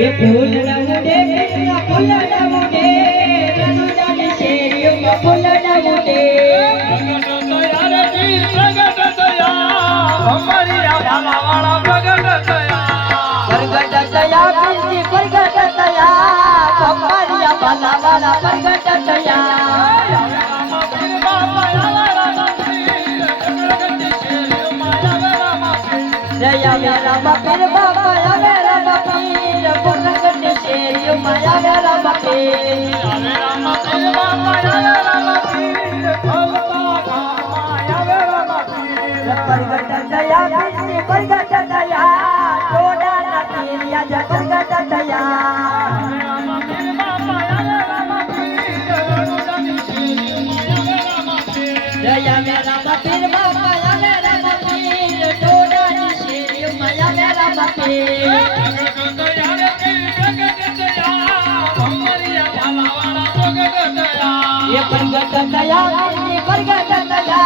એ ફૂલડા મુડે કૃષ્ણ ફૂલડા મુડે રણુજાની શેરીઓમાં ફૂલડા મુડે પ્રગટ થયા ભમરિયા ભાલાવાળા પ્રગટ થયા પ્રગટ થયા પીરજી પ્રગટ થયા ભમરિયા ભાલાવાળા પ્રગટ થયા જય રામ પીર બાપા આવે રામ પીર પ્રગટ શેરીઓમાં આવે રામ પીર આવે રામ પીર બાપા આવે રામ પીર ખોલતા ગામમાં આવે રામ પીર પ્રગટ થયા પીરજી પ્રગટ થયા ટોડાના પીરિયા જ પ્રગટ થયા રામ પીર બાપા આવે રામ પીર રણુજાની શેરીઓમાં આવે રામ પીર જય રામ પીર બાપા આવે રામ પીર ટોડાની શેરીઓમાં આવે રામ પીર ये प्रगट दया पीरजी प्रगट दया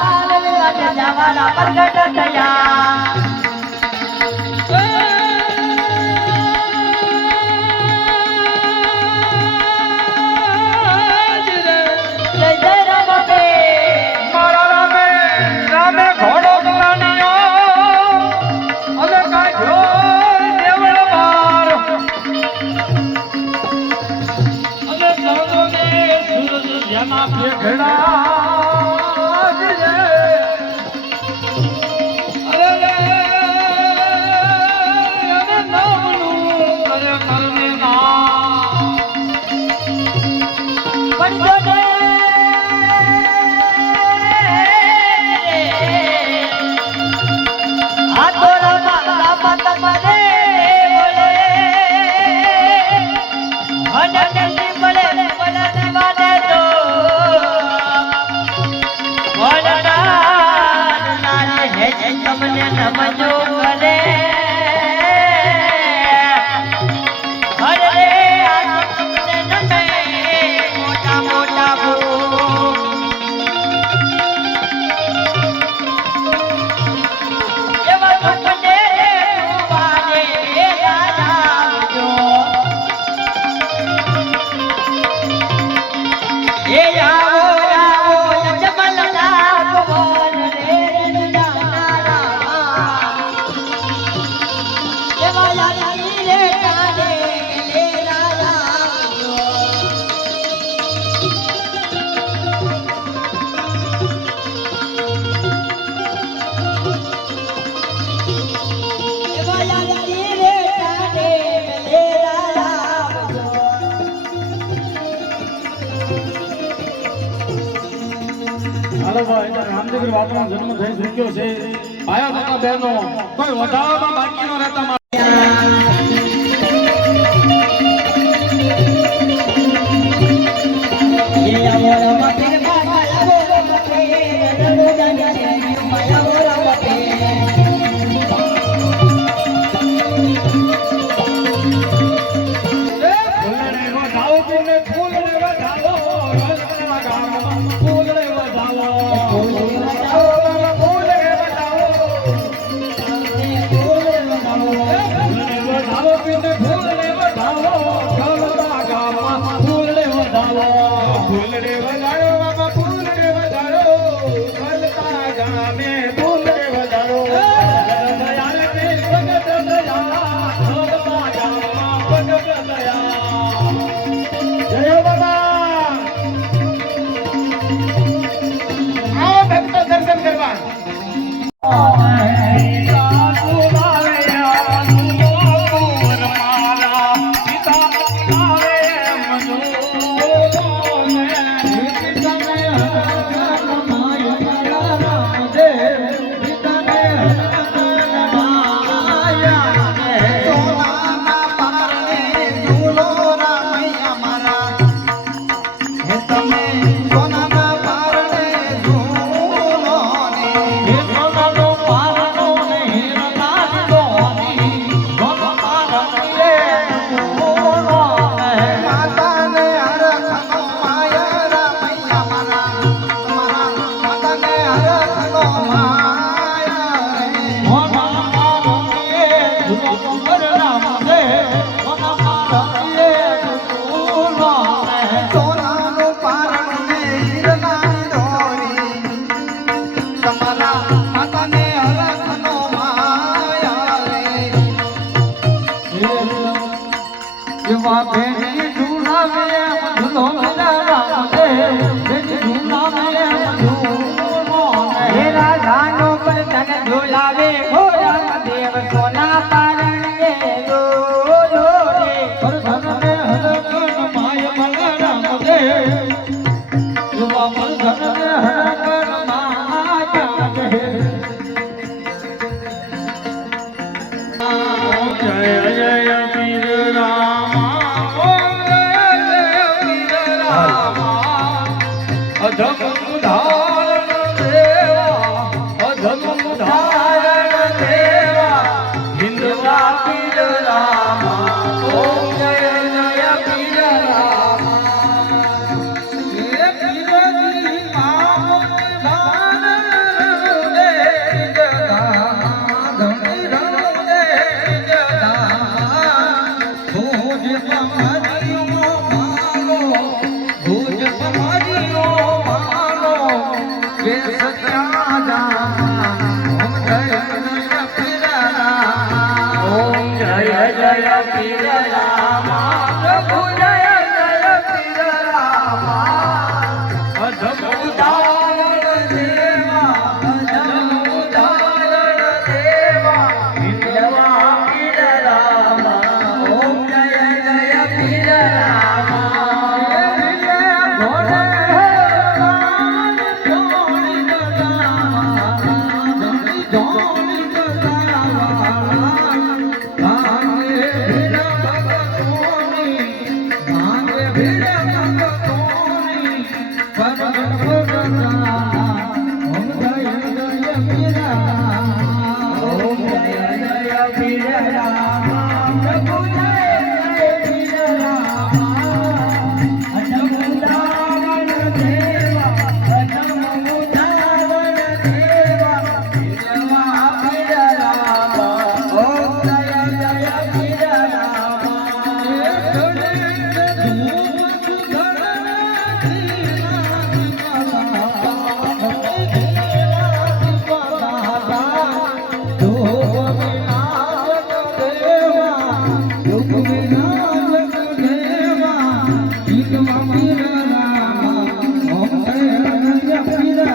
बालवीर जवाना प्रगट दया जय जय राम पे મારા રામે રામે ઘોડો દલાનિયો અને કાઢ્યો દેવળ બાર અને સૌને સૂરજ જેના ભેગડા અરે રે અને નામનું કરે કરને ના પડજો ને આ તો રામ તમારે બોલે અને જલ્દી બોલે બોલે વાને તો બોલના નારે હે તમને નમજો કરે અરે રે આ તમને નમે મોટા મોટા ભૂ એવા તમને વાને રાજાવજો એ આવો આવો જમલના ભગવાન રે રણુજાના રામા એવા યાદી રે કાને લે રાજાવજો એવા યાદી રે કાને લે રાજાવજો હાલો ભાઈ રામદેવ બાપાનો જન્મ થઈ ચૂક્યો છે ભાઈઓ તથા બહેનો કોઈ વધારામાં બાકી ન રહેતા ये आવો राम पीर बाबा आવો राम पीर रणुजानी शेरीओમાં આવો રામ पीर ફૂલને વધાવો તુને ફૂલને વધાવો રણના ગામમાં ફૂલને વધાવો ફૂલને વધાવો રામ ફૂલને વધાવો ફૂલને વધાવો ફૂલને વધાવો તુને ફૂલને વધાવો રણના ગામમાં ફૂલને વધાવો ફૂલને વધારો બાબા ફૂલને વધારો રણના ગામે ફૂલને વધારો દયાળ કે પ્રગટ દયા રણના ગામમાં પ્રગટ દયા જય બાબા આવો ભક્તો દર્શન કરવા પિતા એવા ભેણી ઝુલાવે મધુલો રામદેવ ભેણી ઝુલાવે મધુલો હે રાધાનો પર તન ઝુલાવે ઘોડા દેવ સોના પારણ રે લો લો રે પર ધનને હરકન માય મલા રામદેવ એવા પર ધનને હરકન માય જય જય પીર રામા અધમ ઉધારણ દેવા અધમ ઉધારણ દેવા હિન્દવા પીર રામા ઓમ જય જય પીર રામા હે પીરની મામોત ધાન દે જગા ધણી રંગ દે જગા ભોજ પમારીઓ માનો ભોજ પમારીઓ માનો વે સત્યા જા ઓમ જય જય પીર રામા ઓમ જય જય પીર રામા પ્રભુ જય જય પીર રામા અધમ ઉદાહરણ દેવા અધમ ઉદાહરણ દેવા હિન્દવા પીર રામા ઓમ જય જય પીર ઓમ જય જય પીર રામા પ્રભુ જય જય પીર રામા અધમ ઉદાહરણ દેવા અધમ ઉદાહરણ દેવા હિન્દવા પીર રામા ઓમ જય જય પીર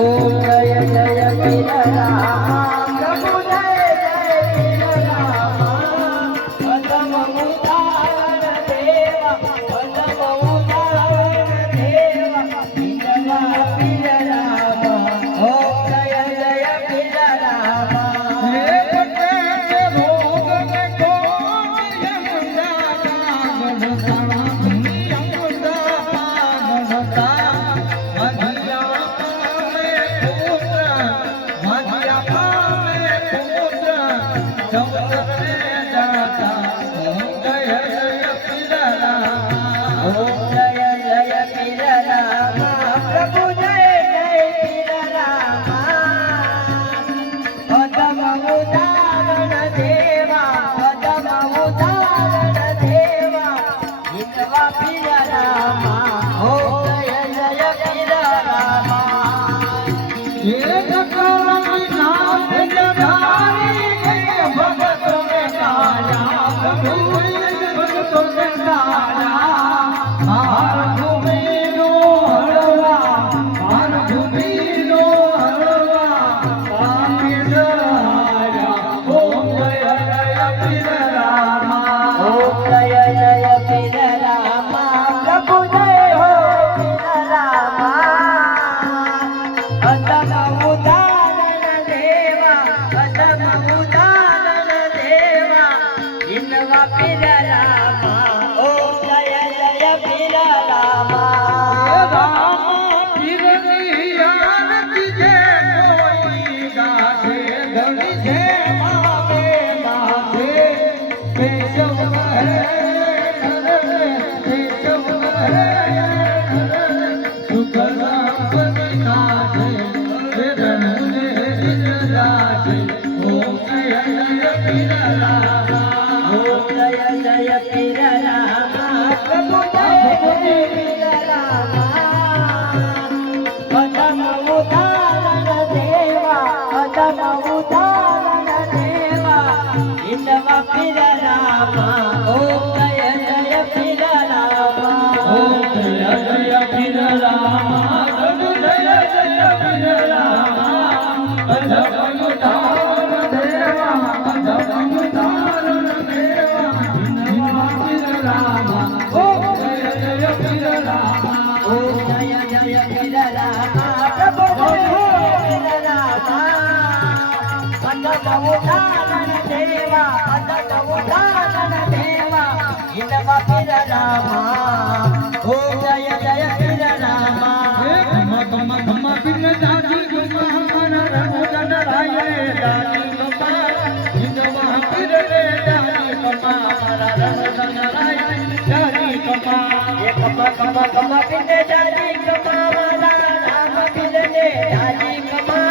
ઓમ જય જય પીર રામા પ્રભુ જય જય પીર રામા અધમ ઉદાહરણ દેવા અધમ ઉદાહરણ દેવા હિન્દવા પીર રામા ઓમ જય જય પીર રામા હે પટેલ રોગ ને કોણ યમુના કાગળતા યમુના કાગળતા મધિયા પામે પુત્ર મધિયા પામે પુત્ર ચૌદને જાતા ઓમ જય જય પીર રામા ઓમ જય જય પીર રામા પ્રભુ જય જય પીર રામા અધમ ઉદાહરણ દેવા અધમ ઉદાહરણ દેવા હિન્દવા પીર રામા ઓમ જય જય પીર રામા હે જગરાની નાથ જગારી ગયે ભગત ને ગાયા પ્રભુ ભગત ને ગાયા હાર ભૂમિનો હળવા હાર ભૂમિનો હળવા પામી સહાયા ઓમ જય જય પીર રામા ઓમ જય જય પીર રામા પ્રભુ જય હો પીર રામા અધમ ઉદાહરણ દેવા અધમ ઉદાહરણ દેવા હિન્દવા પીર રામા ઓમ જય જય પીર રામા રામા પીરની આરતી જે કોઈ ગાશે ધણી છે માવે માથે કેશવ હે કેશવ હે સુખ રામ નાથે રણને વિજરાશે ઓમ જય જય પીર રામા ઓમ જય જય પીર હિંદવા પીર રામા ઓમ જય જય પીર રામા ઓમ જય જય પીર રામા જય જય પીર રામા અજબ ઉતાર દેવા અજબ ઉતાર દેવા હિંદવા પીર રામા ઓમ જય જય પીર રામા ઓમ જય જય પીર રામા પ્રભુ જય પીર રામા અજબ ઉતાર દેવા અજબ ઉતાર દેવા હિંદવા પીર રામા ઓમ જય જય પીર રામા ગમ ગમ બિન દાદી ગમ હમારા રંગન રાયે દાદી કમા હિંદવા પીર રે દાદી કમા મારા રંગન રાયે દાદી કમા એ કમા કમા કમા પીને દાદી કમા મારા રામ પીર ને દાદી કમા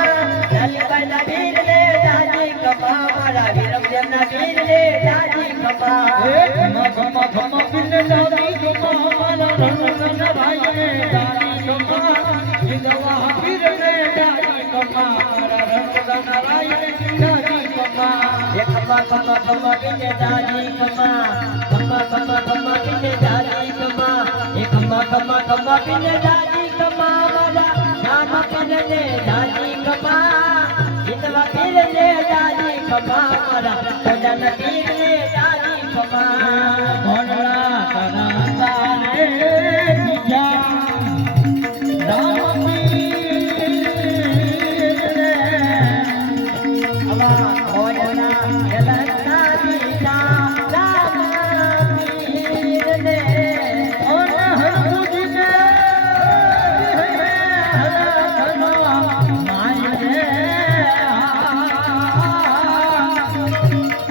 લાલભાઈ ના પીર ને દાદી કમા મારા વિરમદેવના પીર ને દાદી કમા ગમ ગમ ગમ બિન દાદી ગમ હમારા રંગન રાયે દાદી કમા હિંદવા પીર રે દાદી કમા મારા રંગન રાયે દાદી કમા એ કમા કમા કમા પીને દાદી કમા કમા કમા કમા પીને દાદી કમા એ કમા કમા કમા પીને દાદી કમા મારા રામ પીર ને દાદી કમા હિંદવા પીર ને દાદી કમા મારા ખોડાના પીર ને દાદી કમા ભણલા તના તારે બીજા રામ આવા ખોડાના જલના બીજા રામ પીર ને ઓન હરમુજને હરખનો માયરે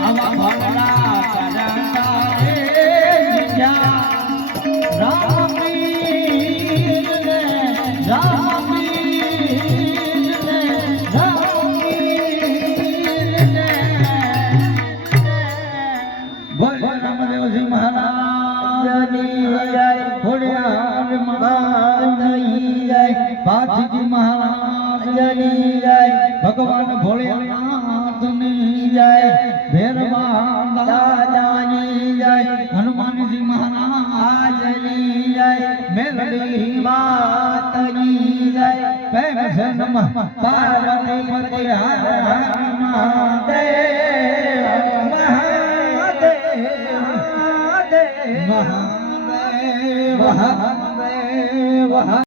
આવા ભણલા તના તારે બીજા રામ પીરને રામ પીરને રામ પીરને બોલ રામદેવજી મહારાજની જય ખોડિયાર માતની જય પાથજી મહારાજની જય ભગવાન ભોળેનાથની જય ભેરવાન દાદાની જય હનુમાનજી મહારાજની જય મેલડી માતની જય પ્રેમ સે નમઃ પાર્વતી પતિ હર હર મહાદેવ મહાદેવ મહાદેવ મહાદેવ